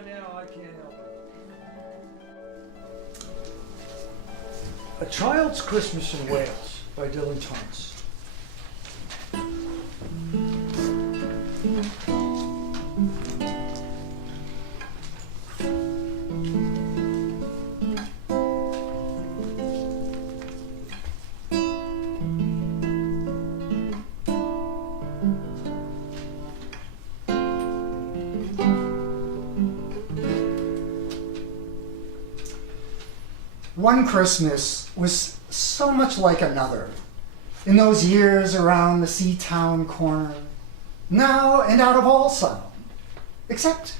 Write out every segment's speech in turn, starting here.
by now, I can't help it. A Child's Christmas in Wales by Dylan Thomas. One Christmas was so much like another in those years around the Seatown corner, now and out of all sound, except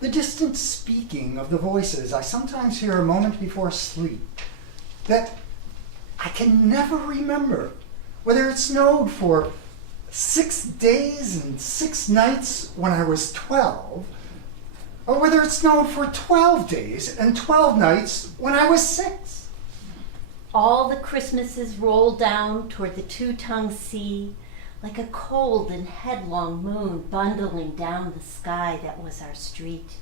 the distant speaking of the voices I sometimes hear a moment before sleep that I can never remember whether it snowed for 6 days and 6 nights when I was 12, or whether it snowed for 12 days and 12 nights when I was 6. All the Christmases rolled down toward the two-tongued sea like a cold and headlong moon bundling down the sky that was our street.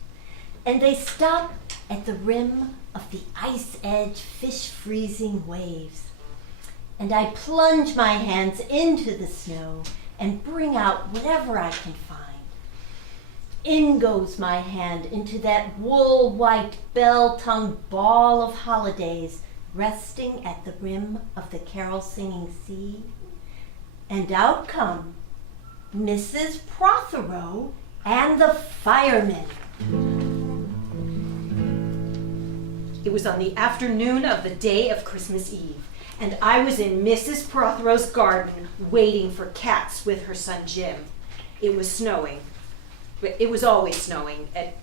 And they stopped at the rim of the ice-edge, fish-freezing waves. And I plunge my hands into the snow and bring out whatever I can find. In goes my hand into that wool-white, bell-tongued ball of holidays resting at the rim of the carol-singing sea. And out come Mrs. Prothero and the firemen. It was on the afternoon of the day of Christmas Eve, and I was in Mrs. Prothero's garden waiting for Cats with her son Jim. It was snowing. It was always snowing at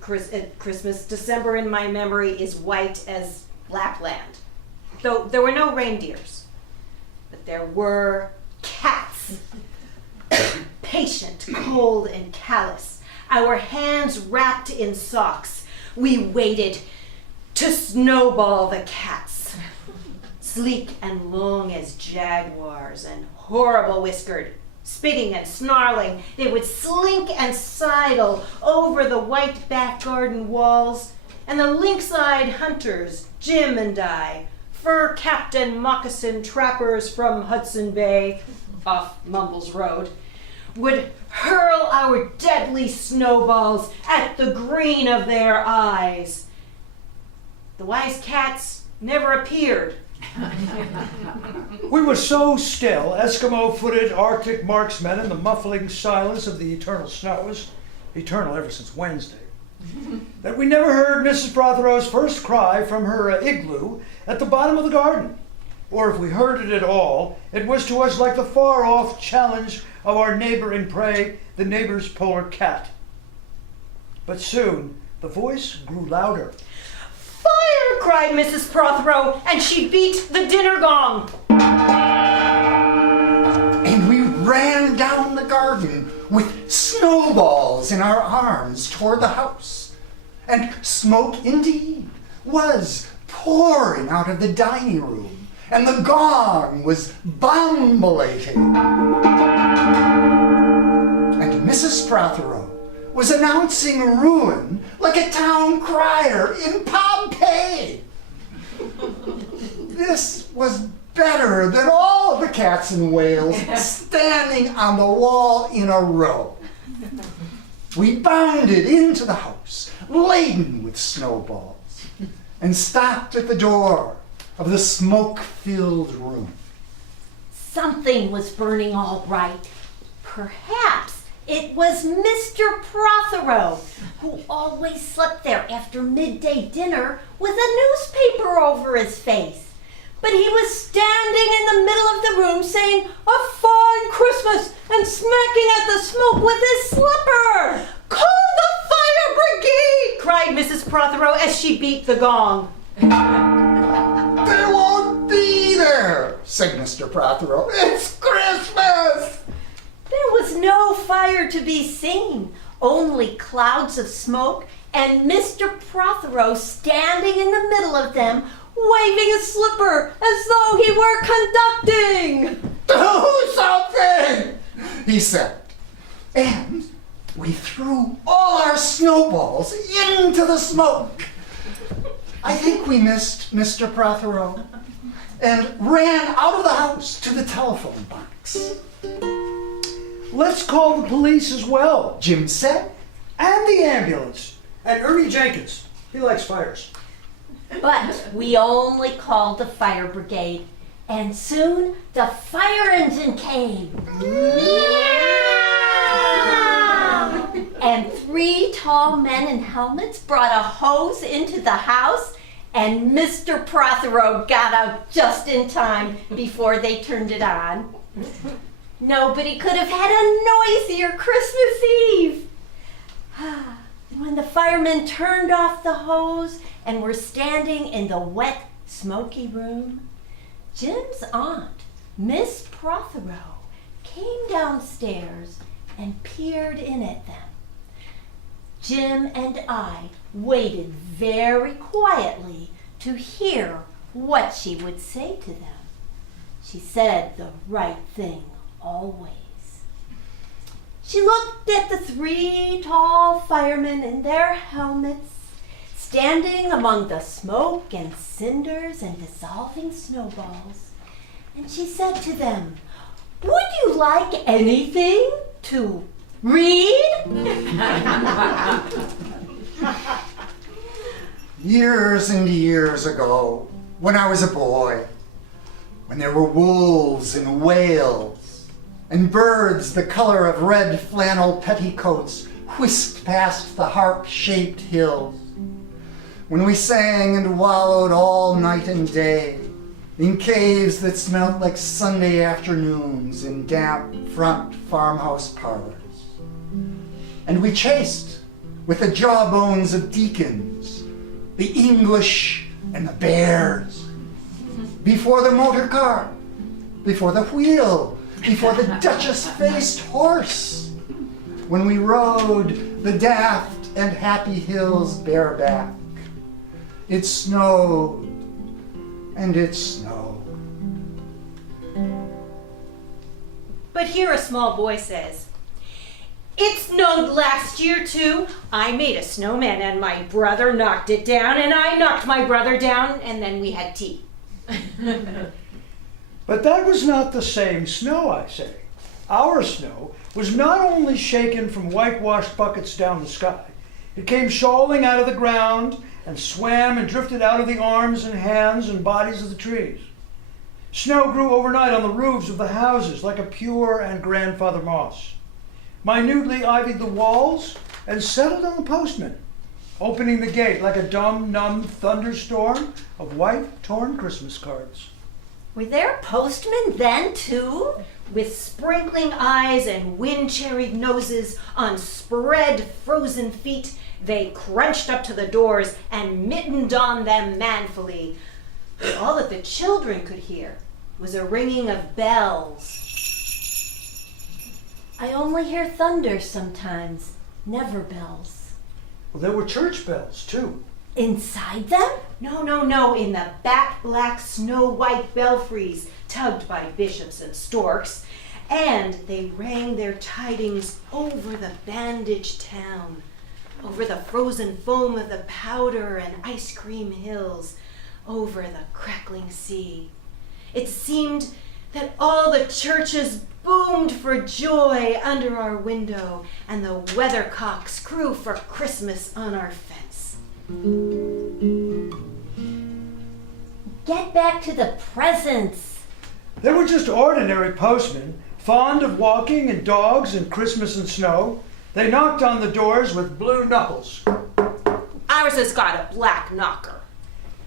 Christmas. December in my memory is white as Lapland. Though there were no reindeers, but there were cats. Patient, cold, and callous, our hands wrapped in socks, we waited to snowball the cats. Sleek and long as jaguars and horrible whiskered, spitting and snarling, they would slink and sidle over the white back garden walls, and the lynx-eyed hunters, Jim and I, fur-capped and moccasin trappers from Hudson Bay, off Mumbles Road, would hurl our deadly snowballs at the green of their eyes. The wise cats never appeared. We were so still, Eskimo-footed Arctic marksmen in the muffling silence of the eternal snows, eternal ever since Wednesday, that we never heard Mrs. Prothero's first cry from her igloo at the bottom of the garden. Or if we heard it at all, it was to us like the far-off challenge of our neighbor in prey, the neighbor's polar cat. But soon the voice grew louder. "Fire!" cried Mrs. Prothero, and she beat the dinner gong. And we ran down the garden with snowballs in our arms toward the house. And smoke indeed was pouring out of the dining room, and the gong was bombulating. And Mrs. Prothero was announcing ruin like a town crier in Pompeii. This was better than all the cats in Wales standing on the wall in a row. We bounded into the house, laden with snowballs, and stopped at the door of the smoke-filled room. Something was burning all right. Perhaps it was Mr. Prothero, who always slept there after midday dinner with a newspaper over his face. But he was standing in the middle of the room saying, "A fine Christmas," and smacking at the smoke with his slipper. "Call the fire brigade!" cried Mrs. Prothero as she beat the gong. "They won't be there," said Mr. Prothero. "It's Christmas!" There was no fire to be seen, only clouds of smoke, and Mr. Prothero standing in the middle of them, waving a slipper as though he were conducting. "Do something," he said. And we threw all our snowballs into the smoke. I think we missed Mr. Prothero and ran out of the house to the telephone box. Let's call the police as well. Jim said, And the ambulance. And Ernie Jenkins. He likes fires. But we only called the fire brigade, and soon the fire engine came. And 3 tall men in helmets brought a hose into the house, and Mr. Prothero got out just in time before they turned it on. Nobody could have had a noisier Christmas Eve. When the firemen turned off the hose and were standing in the wet, smoky room, Jim's aunt, Miss Prothero, came downstairs and peered in at them. Jim and I waited very quietly to hear what she would say to them. She said the right thing always. She looked at the 3 tall firemen in their helmets, standing among the smoke and cinders and dissolving snowballs, and she said to them, "Would you like anything to read?" years and years ago, when I was a boy, when there were wolves and whales, and birds the color of red flannel petticoats whisked past the harp-shaped hills, when we sang and wallowed all night and day in caves that smelt like Sunday afternoons in damp front farmhouse parlors, and we chased with the jawbones of deacons the English and the bears, before the motor car, before the wheel, before the Duchess-faced horse, when we rode the daft and happy hills bareback. It snowed, and it snowed. But here a small boy says, "It snowed last year too. I made a snowman and my brother knocked it down, and I knocked my brother down, and then we had tea." But that was not the same snow, I say. Our snow was not only shaken from whitewashed buckets down the sky, it came shoaling out of the ground and swam and drifted out of the arms and hands and bodies of the trees. Snow grew overnight on the roofs of the houses like a pure and grandfather moss, minutely ivied the walls and settled on the postman, opening the gate like a dumb, numb thunderstorm of white, torn Christmas cards. Were there postmen then too? With sprinkling eyes and wind-cherried noses on spread frozen feet, they crunched up to the doors and mittened on them manfully. But all that the children could hear was a ringing of bells. I only hear thunder sometimes, never bells. Well, there were church bells, too. Inside them? No, in the back black snow-white belfries, tugged by bishops and storks, and they rang their tidings over the bandaged town, over the frozen foam of the powder and ice cream hills, over the crackling sea. It seemed that all the churches boomed for joy under our window, and the weathercocks crew for Christmas on our fence. Get back to the presents. They were just ordinary postmen, fond of walking and dogs and Christmas and snow. They knocked on the doors with blue knuckles. Ours has got a black knocker.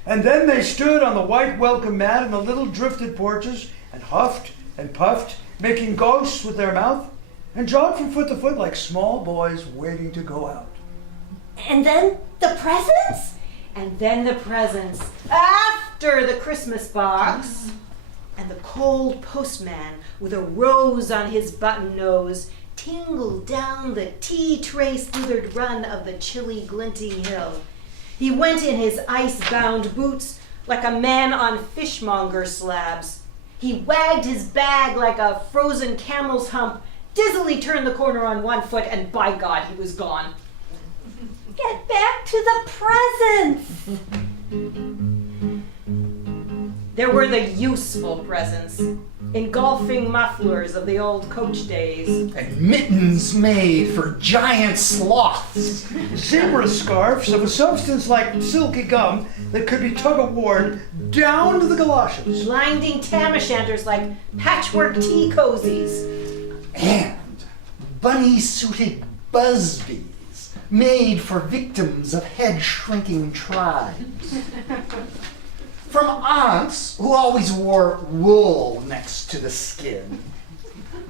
And then they stood on the white welcome mat in the little drifted porches and huffed and puffed, making ghosts with their mouth, and jogged from foot to foot like small boys waiting to go out. And then the presents? And then the presents after the Christmas box. And the cold postman with a rose on his button nose tingled down the tea-tray slithered run of the chilly glinting hill. He went in his ice-bound boots like a man on fishmonger slabs. He wagged his bag like a frozen camel's hump dizzily turned the corner on one foot, and by God, he was gone. Get back to the presents! There were the useful presents, engulfing mufflers of the old coach days. And mittens made for giant sloths. Zebra scarves of a substance like silky gum that could be tug-of-warred down to the galoshes. Blinding tam-o'-shanters like patchwork tea cozies. And bunny-suited busbies made for victims of head-shrinking tribes. From aunts who always wore wool next to the skin.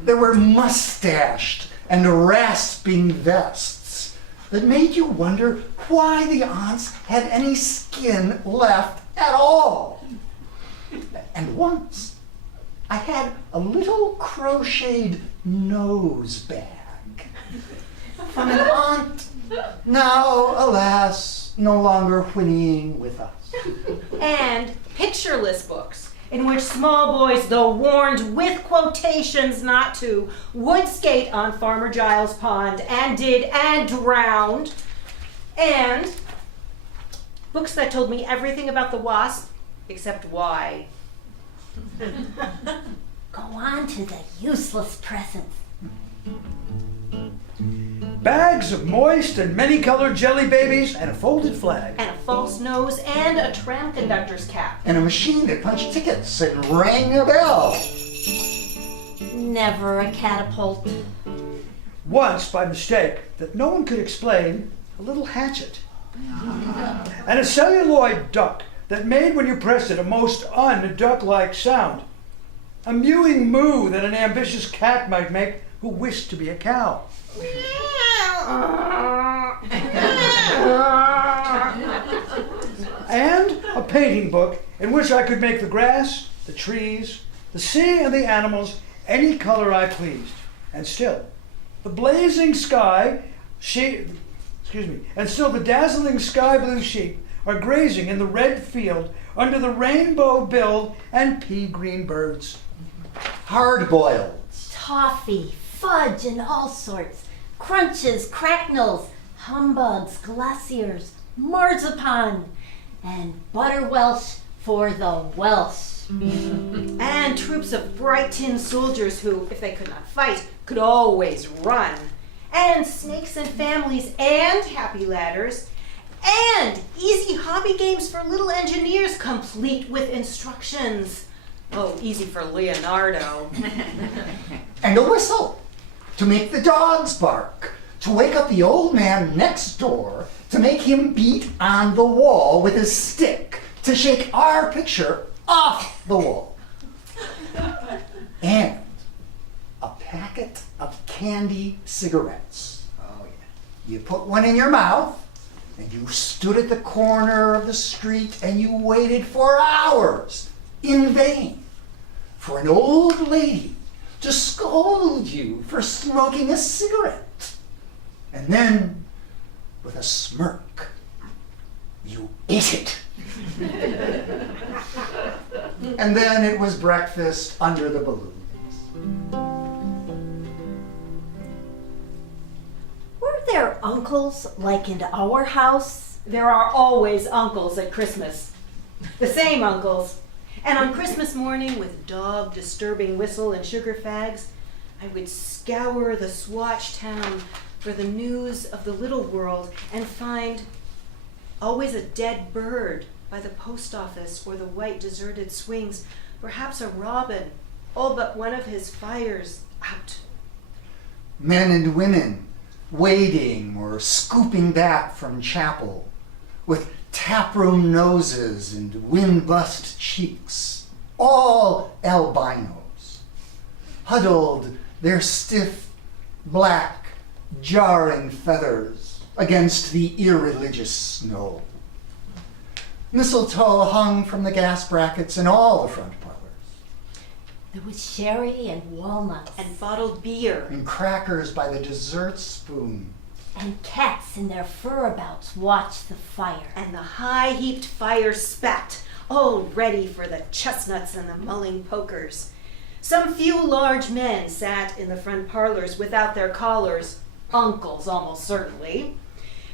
There were mustached and rasping vests that made you wonder why the aunts had any skin left at all. And once, I had a little crocheted nose bag from an aunt, now, alas, no longer whinnying with us. And pictureless books, in which small boys, though warned with quotations not to, would skate on Farmer Giles' pond, and did, and drowned. And books that told me everything about the wasp, except why. Go on to the useless presents. Bags of moist and many-colored jelly babies and a folded flag. And a false nose, and a tram conductor's cap. And a machine that punched tickets and rang a bell. Never a catapult. Once, by mistake, that no one could explain, a little hatchet. And a celluloid duck that made, when you pressed it, a most un-duck-like sound. A mewing moo that an ambitious cat might make who wished to be a cow. And a painting book in which I could make the grass, the trees, the sea, and the animals any color I pleased. And still, the blazing sky, and still the dazzling sky blue sheep are grazing in the red field under the rainbow-billed and pea-green birds. Hard-boiled. Toffee, fudge, and all sorts. Crunches, cracknels, humbugs, glaciers, marzipan, and butter Welsh for the Welsh. And troops of bright tin soldiers who, if they could not fight, could always run. And snakes and families, and happy ladders, and easy hobby games for little engineers, complete with instructions. Oh, easy for Leonardo. And a whistle to make the dogs bark, to wake up the old man next door, to make him beat on the wall with his stick, to shake our picture off the wall. And a packet of candy cigarettes. Oh, yeah. You put one in your mouth, and you stood at the corner of the street and you waited for hours in vain for an old lady to scold you for smoking a cigarette. And then, with a smirk, you ate it. And then it was breakfast under the balloons. Were there uncles like in our house? There are always uncles at Christmas. The same uncles. And on Christmas morning, with dog-disturbing whistle and sugar fags, I would scour the swatch town for the news of the little world and find always a dead bird by the post office or the white deserted swings, perhaps a robin, all but one of his fires out. Men and women wading or scooping back from chapel with taproom noses and wind-bust cheeks, all albinos, huddled their stiff, black, jarring feathers against the irreligious snow. Mistletoe hung from the gas brackets in all the front parlors. There was sherry and walnuts. And bottled beer. And crackers by the dessert spoon. And cats in their furabouts watched the fire. And the high-heaped fire spat, all ready for the chestnuts and the mulling pokers. Some few large men sat in the front parlors without their collars, uncles almost certainly,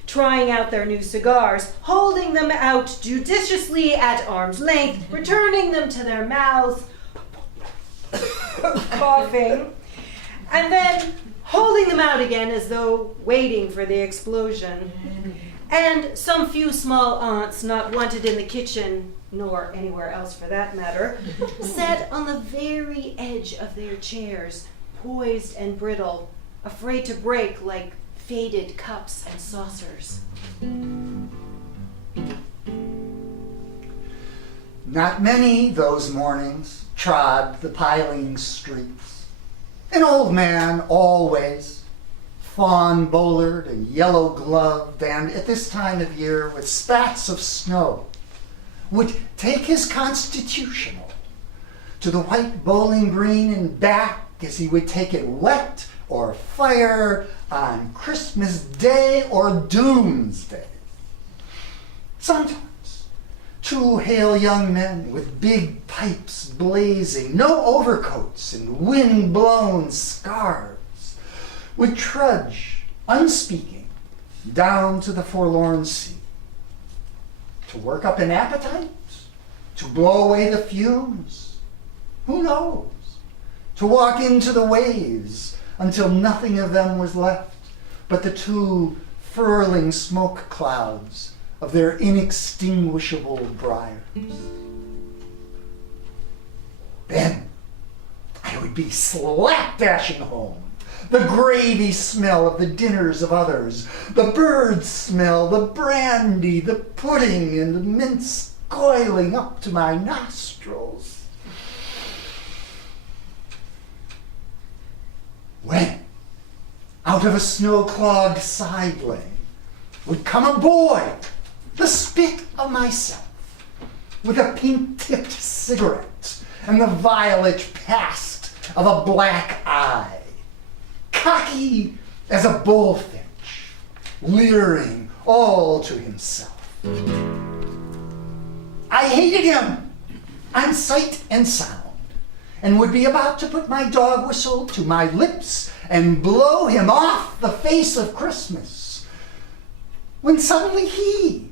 trying out their new cigars, holding them out judiciously at arm's length, returning them to their mouths, coughing, and then holding them out again as though waiting for the explosion. And some few small aunts, not wanted in the kitchen, nor anywhere else for that matter, sat on the very edge of their chairs, poised and brittle, afraid to break like faded cups and saucers. Not many those mornings trod the piling streets. An old man always, fawn bowlered and yellow gloved, and at this time of year with spats of snow, would take his constitutional to the white bowling green and back as he would take it wet or fire on Christmas Day or Doomsday. Sometimes two hale young men with big pipes blazing, no overcoats and wind-blown scarves, would trudge, unspeaking, down to the forlorn sea. To work up an appetite? To blow away the fumes? Who knows? To walk into the waves until nothing of them was left but the two furling smoke clouds of their inextinguishable briars. Then I would be slap-dashing home. The gravy smell of the dinners of others, the bird smell, the brandy, the pudding, and the mince coiling up to my nostrils. When, out of a snow-clogged side lane, would come a boy, the spit of myself, with a pink-tipped cigarette and the violet past of a black eye, cocky as a bullfinch, leering all to himself. I hated him on sight and sound, and would be about to put my dog whistle to my lips and blow him off the face of Christmas, when suddenly he,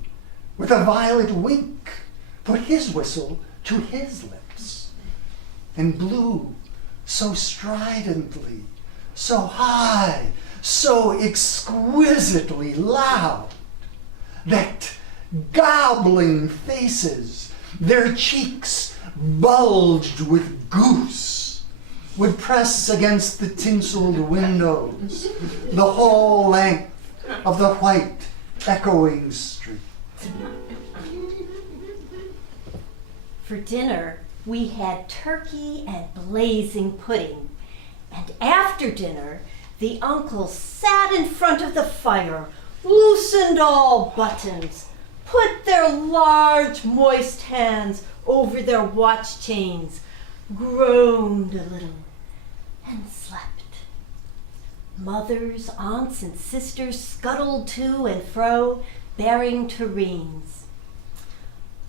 with a violet wink, put his whistle to his lips and blew so stridently, so high, so exquisitely loud, that gobbling faces, their cheeks bulged with goose, would press against the tinseled windows the whole length of the white, echoing street. For dinner, we had turkey and blazing pudding. And after dinner, the uncles sat in front of the fire, loosened all buttons, put their large, moist hands over their watch chains, groaned a little, and slept. Mothers, aunts, and sisters scuttled to and fro, bearing tureens.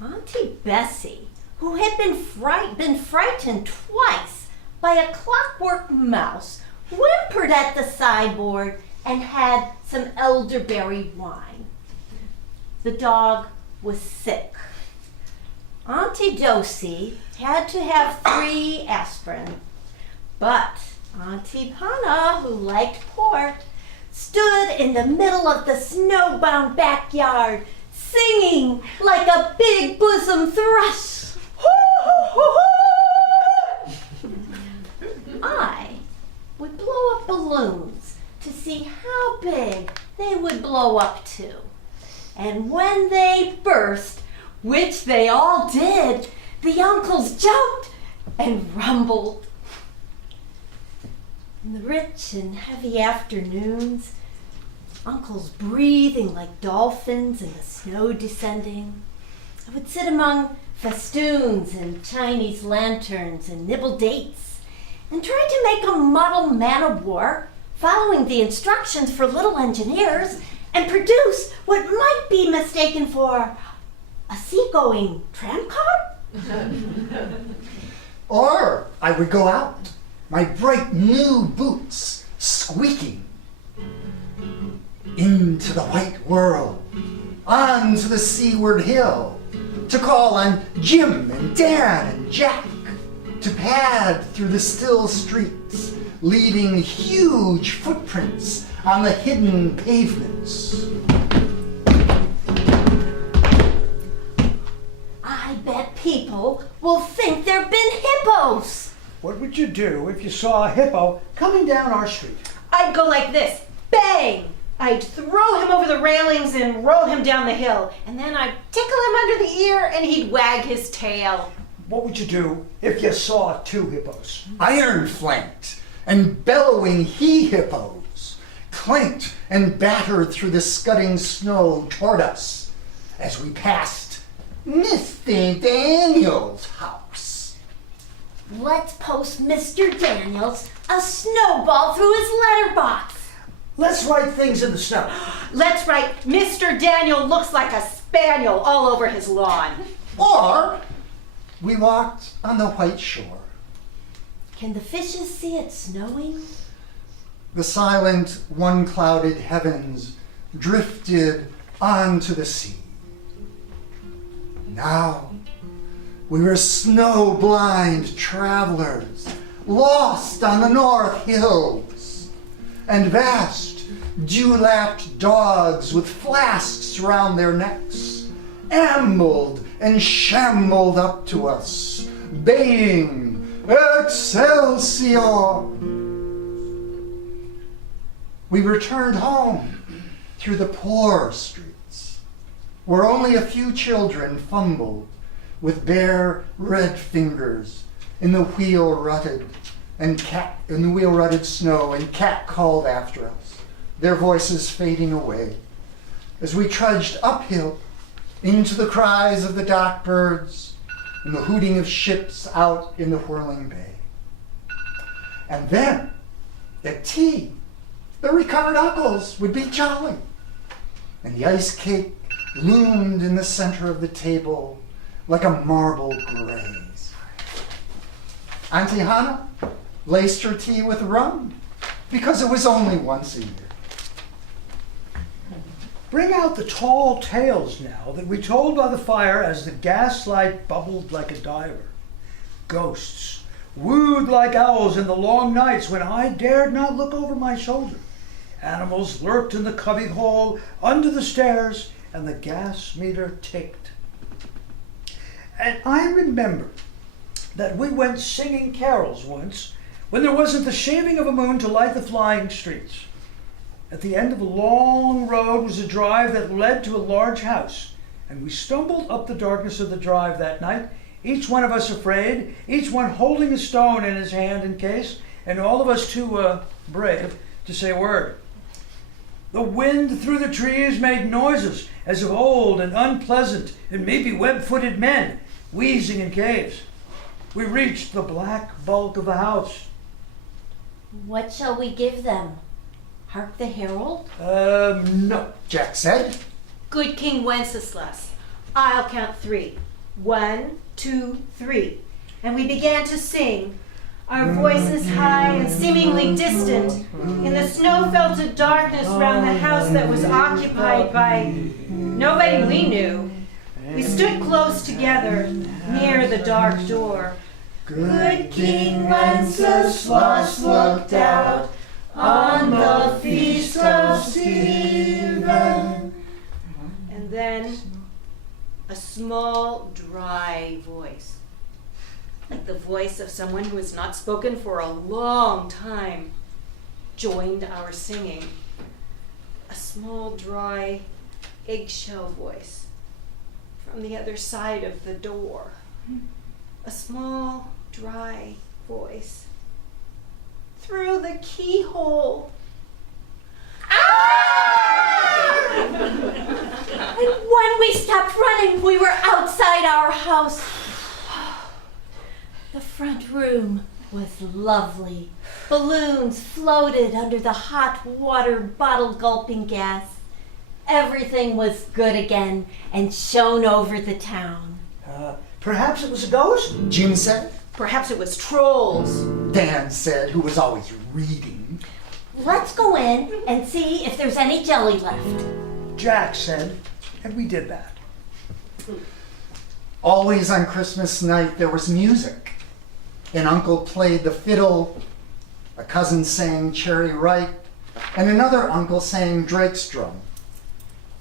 Auntie Bessie, who had been frightened twice by a clockwork mouse, whimpered at the sideboard and had some elderberry wine. The dog was sick. Auntie Dosey had to have 3 aspirin, but Auntie Panna, who liked port, stood in the middle of the snowbound backyard, singing like a big bosom thrush. I would blow up balloons to see how big they would blow up to. And when they burst, which they all did, the uncles jumped and rumbled. In the rich and heavy afternoons, uncles breathing like dolphins in the snow descending, I would sit among festoons and Chinese lanterns and nibble dates and try to make a model man-of-war following the instructions for little engineers and produce what might be mistaken for a seagoing tram car? Or I would go out, my bright new boots squeaking, into the white world, onto the seaward hill, to call on Jim and Dan and Jack, to pad through the still streets, leaving huge footprints on the hidden pavements. I bet people will think there've been hippos. What would you do if you saw a hippo coming down our street? I'd go like this. Bang! I'd throw him over the railings and roll him down the hill. And then I'd tickle him under the ear and he'd wag his tail. What would you do if you saw 2 hippos? Iron-flanked and bellowing he-hippos clanked and battered through the scudding snow toward us as we passed Mr. Daniel's house. Let's post Mr. Daniels a snowball through his letterbox. Let's write things in the snow. Let's write, Mr. Daniel looks like a spaniel all over his lawn. Or we walked on the white shore. Can the fishes see it snowing? The silent, one-clouded heavens drifted onto the sea. Now we were snow-blind travelers, lost on the North Hills, and vast, dew-lapped dogs with flasks round their necks ambled and shambled up to us, baying, "Excelsior!" We returned home through the poor streets, where only a few children fumbled with bare red fingers in the wheel-rutted snow, and cat called after us, their voices fading away as we trudged uphill into the cries of the dock birds and the hooting of ships out in the whirling bay. And then, at tea, the recovered uncles would be jolly, and the ice cake loomed in the center of the table like a marble graze. Auntie Hannah laced her tea with rum because it was only once a year. Bring out the tall tales now that we told by the fire as the gaslight bubbled like a diver. Ghosts wooed like owls in the long nights when I dared not look over my shoulder. Animals lurked in the cubby hole under the stairs, and the gas meter ticked. And I remember that we went singing carols once when there wasn't the shaving of a moon to light the flying streets. At the end of a long road was a drive that led to a large house, and we stumbled up the darkness of the drive that night, each one of us afraid, each one holding a stone in his hand in case, and all of us too brave to say a word. The wind through the trees made noises as of old and unpleasant, and maybe web-footed men wheezing in caves. We reached the black bulk of the house. What shall we give them? Hark the herald? No. Jack said. Good King Wenceslas, I'll count 3. 1, 2, 3. And we began to sing, our voices high and seemingly distant, in the snow-felted darkness round the house that was occupied by nobody we knew. We stood close together near the dark door. Good King Wenceslas looked out on the feast of Stephen. And then a small, dry voice, like the voice of someone who has not spoken for a long time, joined our singing. A small, dry, eggshell voice from the other side of the door. A small, dry voice through the keyhole. And when we stopped running, we were outside our house. The front room was lovely. Balloons floated under the hot water bottle-gulping gas. Everything was good again and shone over the town. Perhaps it was a ghost? Jim said. Perhaps it was trolls. Dan said, who was always reading. Let's go in and see if there's any jelly left. Jack said, and we did that. Always on Christmas night, there was music. An uncle played the fiddle, a cousin sang Cherry Ripe, and another uncle sang Drake's Drum.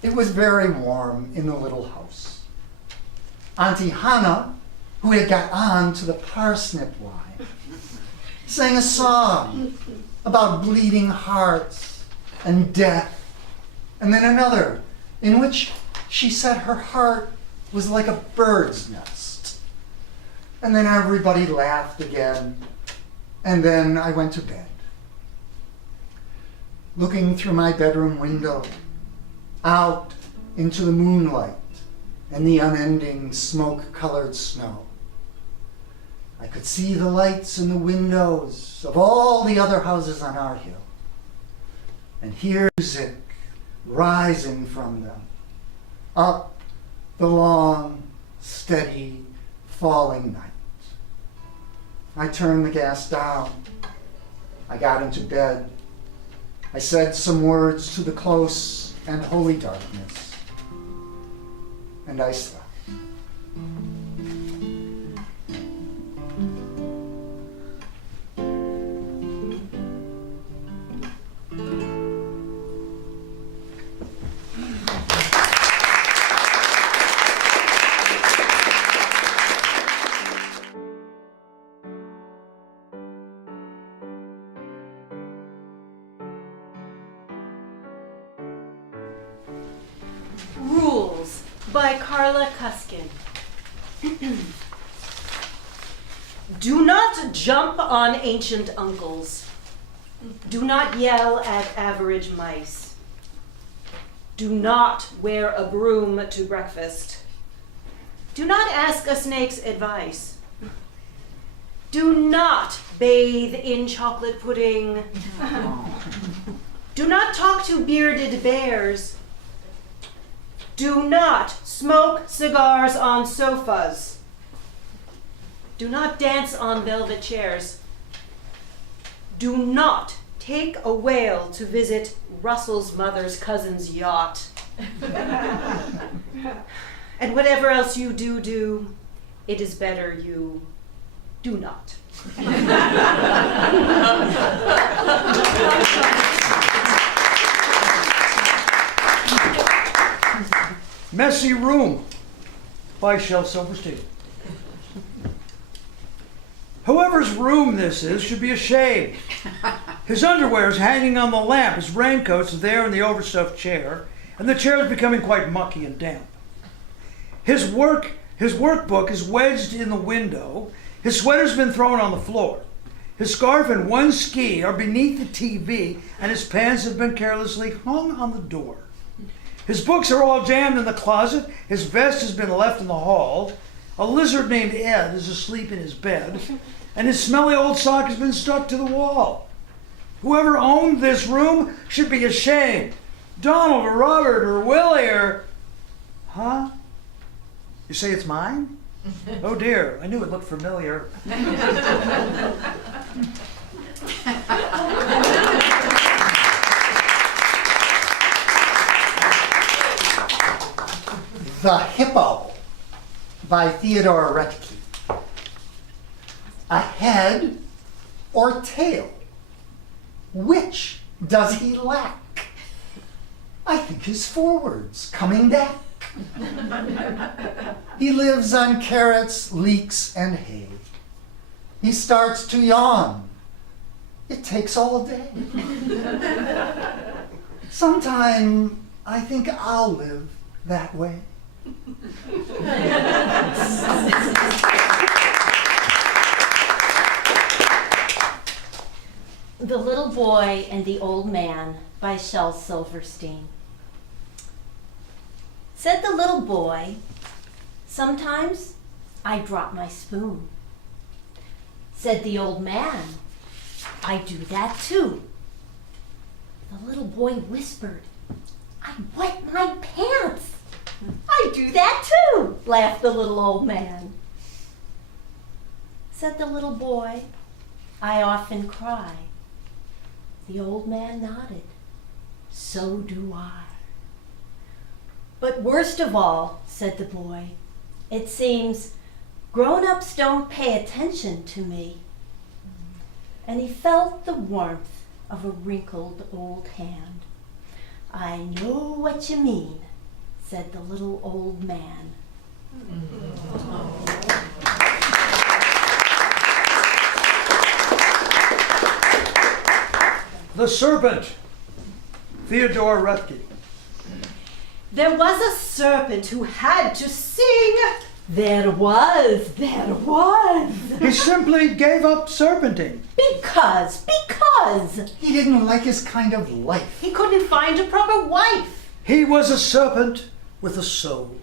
It was very warm in the little house. Auntie Hannah, who had got on to the parsnip line, sang a song about bleeding hearts and death, and then another in which she said her heart was like a bird's nest. And then everybody laughed again, and then I went to bed. Looking through my bedroom window, out into the moonlight and the unending smoke-colored snow, I could see the lights in the windows of all the other houses on our hill, and hear music rising from them, up the long, steady, falling night. I turned the gas down. I got into bed. I said some words to the close and holy darkness, and I slept. Rules by Carla Cuskin. Do not jump on ancient uncles. Do not yell at average mice. Do not wear a broom to breakfast. Do not ask a snake's advice. Do not bathe in chocolate pudding. Do not talk to bearded bears. Do not smoke cigars on sofas. Do not dance on velvet chairs. Do not take a whale to visit Russell's mother's cousin's yacht. And whatever else you do, it is better you do not. Messy Room by Shel Silverstein. Whoever's room this is should be ashamed. His underwear is hanging on the lamp, his raincoat's there in the overstuffed chair, and the chair is becoming quite mucky and damp. His workbook is wedged in the window, his sweater's been thrown on the floor. His scarf and one ski are beneath the TV, and his pants have been carelessly hung on the door. His books are all jammed in the closet, his vest has been left in the hall, a lizard named Ed is asleep in his bed, and his smelly old sock has been stuck to the wall. Whoever owned this room should be ashamed. Donald or Robert or Willie or... Huh? You say it's mine? Oh dear, I knew it looked familiar. The Hippo by Theodore Retke. A head or tail? Which does he lack? I think his forwards coming back. He lives on carrots, leeks, and hay. He starts to yawn. It takes all day. Sometime I think I'll live that way. The Little Boy and the Old Man by Shel Silverstein. Said the little boy, sometimes I drop my spoon. Said the old man, I do that too. The little boy whispered, I wet my pants. I do that too, laughed the little old man. said the little boy. "I often cry." The old man nodded. "So do I." "But worst of all," said the boy, "it seems grown-ups don't pay attention to me." And he felt the warmth of a wrinkled old hand. "I know what you mean," said the little old man. The Serpent, Theodore Roethke. There was a serpent who had to sing. There was. He simply gave up serpenting. Because. He didn't like his kind of life. He couldn't find a proper wife. He was a serpent with a soul.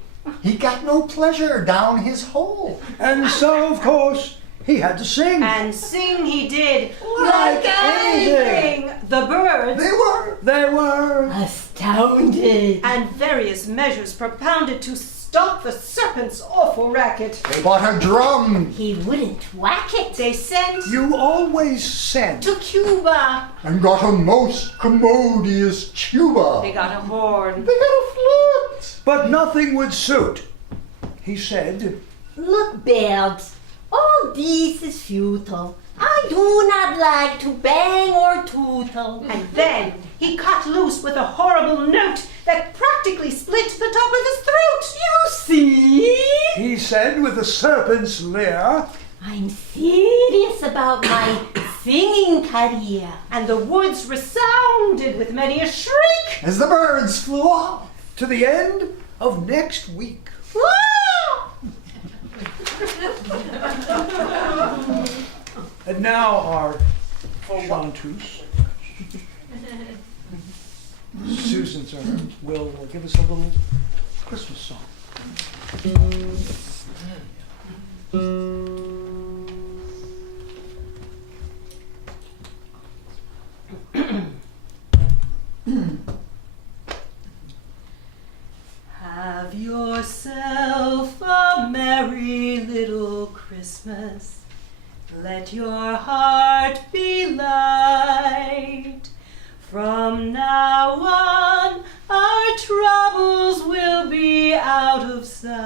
He got no pleasure down his hole. And so, of course, he had to sing. And sing he did. Like anything. The birds. They were. Astounded. And various measures propounded to stop the serpent's awful racket. They bought a drum He wouldn't whack it. They sent You always sent. to Cuba. and got a most commodious tuba. They got a horn. They got a flute. But nothing would suit. He said, Look, birds, all this is futile. I do not like to bang or tootle. And then he cut loose with a horrible note that practically split the top of his throat. You see? he said with a serpent's leer, I'm serious about my singing career. And the woods resounded with many a shriek. As the birds flew off. to the end of next week. And now our chanteuse, Susan Zerner, will give us a little Christmas song. Have yourself a merry little Christmas. Let your heart be light. From now on, our troubles will be out of sight.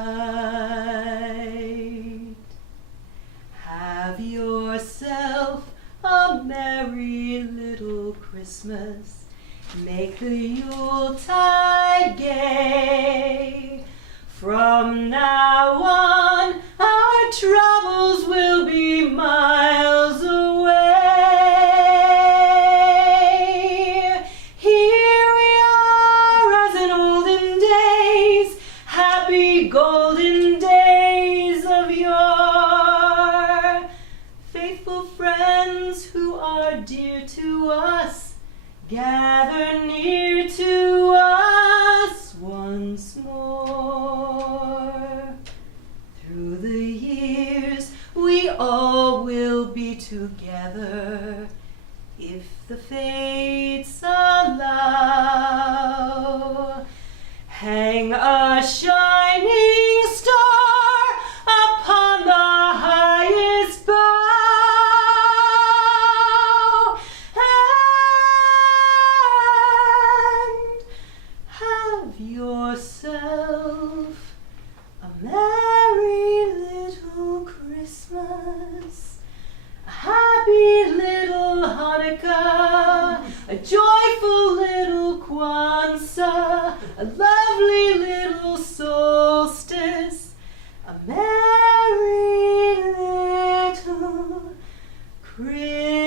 Have yourself a merry little Christmas. Make the Yuletide gay. From now on, our troubles will be miles away. Here we are as in olden days, happy golden days of yore. Faithful friends who are dear to us, gather near to us once more. Through the years we all will be together, if the fates allow. Hang a shining star upon the highest bough, and have yourself a merry little Christmas, a happy little Hanukkah, a joyful little Kwanzaa, a lovely little solstice, a merry little Christmas.